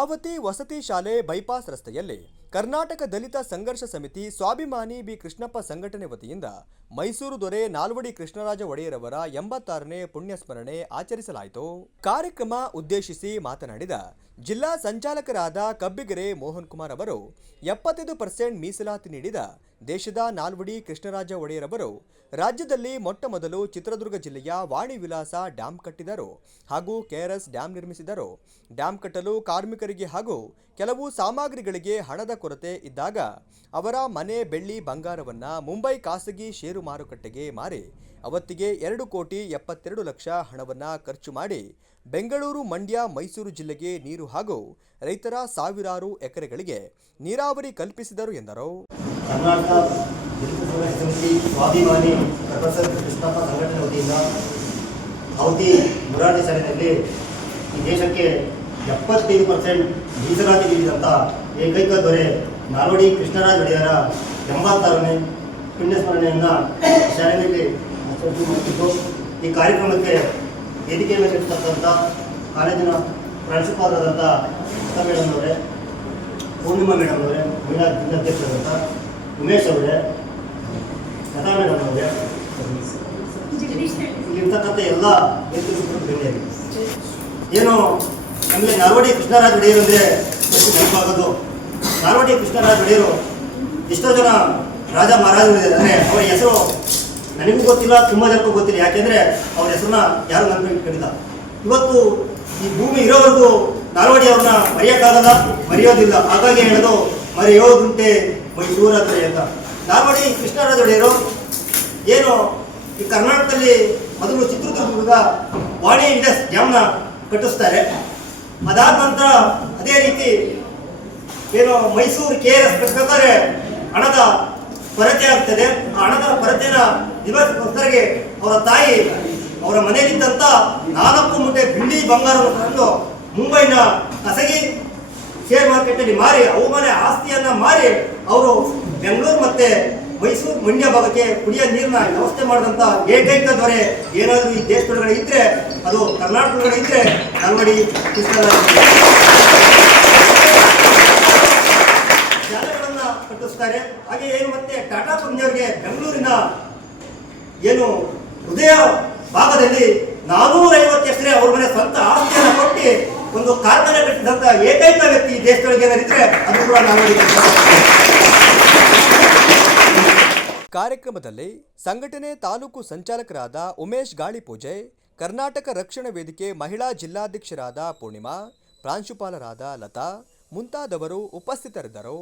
ಆವತಿ ವಸತಿ ಶಾಲೆ ಬೈಪಾಸ್ ರಸ್ತೆಯಲ್ಲಿ ಕರ್ನಾಟಕ ದಲಿತ ಸಂಘರ್ಷ ಸಮಿತಿ ಸ್ವಾಭಿಮಾನಿ ಬಿ ಕೃಷ್ಣಪ್ಪ ಸಂಘಟನೆ ವತಿಯಿಂದ ಮೈಸೂರು ದೊರೆ ನಾಲ್ವಡಿ ಕೃಷ್ಣರಾಜ ಒಡೆಯರವರ 86ನೇ ಪುಣ್ಯಸ್ಮರಣೆ ಆಚರಿಸಲಾಯಿತು. ಕಾರ್ಯಕ್ರಮ ಉದ್ದೇಶಿಸಿ ಮಾತನಾಡಿದ ಜಿಲ್ಲಾ ಸಂಚಾಲಕರಾದ ಕಬ್ಬಿಗೆರೆ ಮೋಹನ್ ಕುಮಾರ್ ಅವರು 75% ಮೀಸಲಾತಿ ನೀಡಿದ ದೇಶದ ನಾಲ್ವಡಿ ಕೃಷ್ಣರಾಜ ಒಡೆಯರವರು ರಾಜ್ಯದಲ್ಲಿ ಮೊಟ್ಟಮೊದಲು ಚಿತ್ರದುರ್ಗ ಜಿಲ್ಲೆಯ ವಾಣಿ ವಿಲಾಸ ಡ್ಯಾಂ ಕಟ್ಟಿದರು ಹಾಗೂ ಕೆಆರ್ಎಸ್ ಡ್ಯಾಂ ನಿರ್ಮಿಸಿದರು. ಡ್ಯಾಂ ಕಟ್ಟಲು ಕಾರ್ಮಿಕರಿಗೆ ಹಾಗೂ ಕೆಲವು ಸಾಮಗ್ರಿಗಳಿಗೆ ಹಣದ ಕೊರತೆ ಇದ್ದಾಗ ಅವರ ಮನೆ ಬೆಳ್ಳಿ ಬಂಗಾರವನ್ನ ಮುಂಬೈ ಖಾಸಗಿ ಷೇರು ಮಾರುಕಟ್ಟೆಗೆ ಮಾರಿ ಅವತ್ತಿಗೆ 2,72,00,000 ಹಣವನ್ನ ಖರ್ಚು ಮಾಡಿ ಬೆಂಗಳೂರು, ಮಂಡ್ಯ, ಮೈಸೂರು ಜಿಲ್ಲೆಗೆ ನೀರು ಹಾಗೂ ರೈತರ ಸಾವಿರಾರು ಎಕರೆಗಳಿಗೆ ನೀರಾವರಿ ಕಲ್ಪಿಸಿದರು ಎಂದರು. ಕರ್ನಾಟಕ ದಲಿತ ಸಂಘರ್ಷ ಸಮಿತಿ ಸ್ವಾಭಿಮಾನಿ ಪ್ರೊಫೆಸರ್ ಕೃಷ್ಣಪ್ಪ ಸಂಘಟನೆ ವತಿಯಿಂದ ಅವಧಿ ಮೊರಾರ್ಜಿ ಶಾಲೆಯಲ್ಲಿ ಈ ದೇಶಕ್ಕೆ 75% ಮೀಸಲಾತಿ ನೀಡಿದಂಥ ಏಕೈಕ ದೊರೆ ನಾಲ್ವಡಿ ಕೃಷ್ಣರಾಜ ಒಡೆಯರ 86ನೇ ಪುಣ್ಯಸ್ಮರಣೆಯನ್ನು ಶಾಲೆಯಲ್ಲಿ ಆಚರಣೆ ಮಾಡುತ್ತಿದ್ದು, ಈ ಕಾರ್ಯಕ್ರಮಕ್ಕೆ ವೇದಿಕೆ ಮೇಲೆ ಇರ್ತಕ್ಕಂಥ ಕಾಲೇಜಿನ ಪ್ರಾಂಶುಪಾಲರಾದಂಥ ಲತಾ ಮೇಡಮ್ ಅವರೇ, ಪೂರ್ಣಿಮಾ ಮೇಡಮ್ ಅವರೇ, ಮಹಿಳಾ ಜಿಲ್ಲಾಧ್ಯಕ್ಷರಾದಂಥ ಉಮೇಶ್ ಅವರೇ, ಲತಾ ಮೇಡಮ್ ಅವರೇ, ಇಲ್ಲಿರ್ತಕ್ಕಂಥ ಎಲ್ಲ ವ್ಯಕ್ತಿಗಳು ಏನು ನಮಗೆ ನಾಲ್ವಡಿ ಕೃಷ್ಣರಾಜ ಒಡೆಯರು ಅಂದರೆ ಎಷ್ಟು ನೆನಪಾಗೋದು. ನಾಲ್ವಡಿ ಕೃಷ್ಣರಾಜ ಒಡೆಯರು ಎಷ್ಟೋ ಜನ ರಾಜ ಮಹಾರಾಜರಿದ್ದಾರೆ, ಅವರ ಹೆಸರು ನನಗೂ ಗೊತ್ತಿಲ್ಲ, ತುಂಬ ಜನಕ್ಕೂ ಗೊತ್ತಿಲ್ಲ. ಯಾಕೆಂದರೆ ಅವ್ರ ಹೆಸರನ್ನ ಯಾರು ನೆನಪಿಟ್ಕೊಂಡಿಲ್ಲ. ಇವತ್ತು ಈ ಭೂಮಿ ಇರೋವರೆಗೂ ನಾಲ್ವಡಿ ಅವ್ರನ್ನ ಮರೆಯೋಕ್ಕಾಗಲ್ಲ, ಮರೆಯೋದಿಲ್ಲ. ಹಾಗಾಗಿ ಹೇಳೋದು ಮರೆಯೋದುಂಟೆ ಮೈಸೂರಾದರೆ ಅಂತ. ನಾಲ್ವಡಿ ಕೃಷ್ಣರಾಜ ಒಡೆಯರು ಏನು ಈ ಕರ್ನಾಟಕದಲ್ಲಿ ಮೊದಲು ಚಿತ್ರದುರ್ಗದ ವಾಣಿ ವಿಲಾಸ್ ಡ್ಯಾಮ್ನ ಕಟ್ಟಿಸ್ತಾರೆ. ಅದಾದ ನಂತರ ಅದೇ ರೀತಿ ಏನು ಮೈಸೂರು ಕೆಆರ್ಎಸ್ ಕಟ್ಟಬೇಕಾದ್ರೆ ಹಣದ ಕೊರತೆ ಆಗ್ತದೆ. ಆ ಹಣದ ಕೊರತೆನ ನಿವಾರಿಸೋಸ್ಕರಗೆ ಅವರ ತಾಯಿ ಅವರ ಮನೆಯಲ್ಲಿದ್ದಂಥ 4 ಮೂಟೆ ಬೆಳ್ಳಿ ಬಂಗಾರವನ್ನು ತಂದು ಮುಂಬೈನ ಖಾಸಗಿ ಶೇರ್ ಮಾರ್ಕೆಟಲ್ಲಿ ಮಾರಿ ಅವಮಾನ ಆಸ್ತಿಯನ್ನು ಮಾರಿ ಅವರು ಬೆಂಗಳೂರು ಮತ್ತು ಮೈಸೂರು, ಮಂಡ್ಯ ಭಾಗಕ್ಕೆ ಕುಡಿಯೋ ನೀರಿನ ವ್ಯವಸ್ಥೆ ಮಾಡಿದಂಥ ಏಕೈಕ ದೊರೆ ಏನಾದರೂ ಈ ದೇಶದೊಳಗಡೆ ಇದ್ದರೆ ಅದು ಕರ್ನಾಟಕದೊಳಗಡೆ ಇದ್ದರೆ ನಾಲ್ವಡಿ ಕೃಷ್ಣರಾಜ ಶಾಲೆಗಳನ್ನು ಕಟ್ಟಿಸ್ತಾರೆ. ಹಾಗೆ ಏನು ಮತ್ತೆ ಟಾಟಾ ಕಂಪ್ನಿಯವರಿಗೆ ಬೆಂಗಳೂರಿನ ಏನು ಹೃದಯ ಭಾಗದಲ್ಲಿ 450 ಎಕರೆ ಅವ್ರ ಮನೆ ಸ್ವಂತ ಆಸ್ತಿಯನ್ನು ಕೊಟ್ಟು ಒಂದು ಕಾರ್ಖಾನೆ ಕಟ್ಟಿದಂಥ ಏಕೈಕ ವ್ಯಕ್ತಿ ಈ ದೇಶದೊಳಗೆ ಏನಾದಿದ್ರೆ ಅದು ಕೂಡ ನಾಲ್ವಡಿ. ಕಾರ್ಯಕ್ರಮದಲ್ಲಿ ಸಂಘಟನೆ ತಾಲೂಕು ಸಂಚಾಲಕರಾದ ಉಮೇಶ್ ಗಾಳಿಪೂಜೆ, ಕರ್ನಾಟಕ ರಕ್ಷಣಾ ವೇದಿಕೆ ಮಹಿಳಾ ಜಿಲ್ಲಾಧ್ಯಕ್ಷರಾದ ಪೂರ್ಣಿಮಾ, ಪ್ರಾಂಶುಪಾಲರಾದ ಲತಾ ಮುಂತಾದವರು ಉಪಸ್ಥಿತರಿದ್ದರು.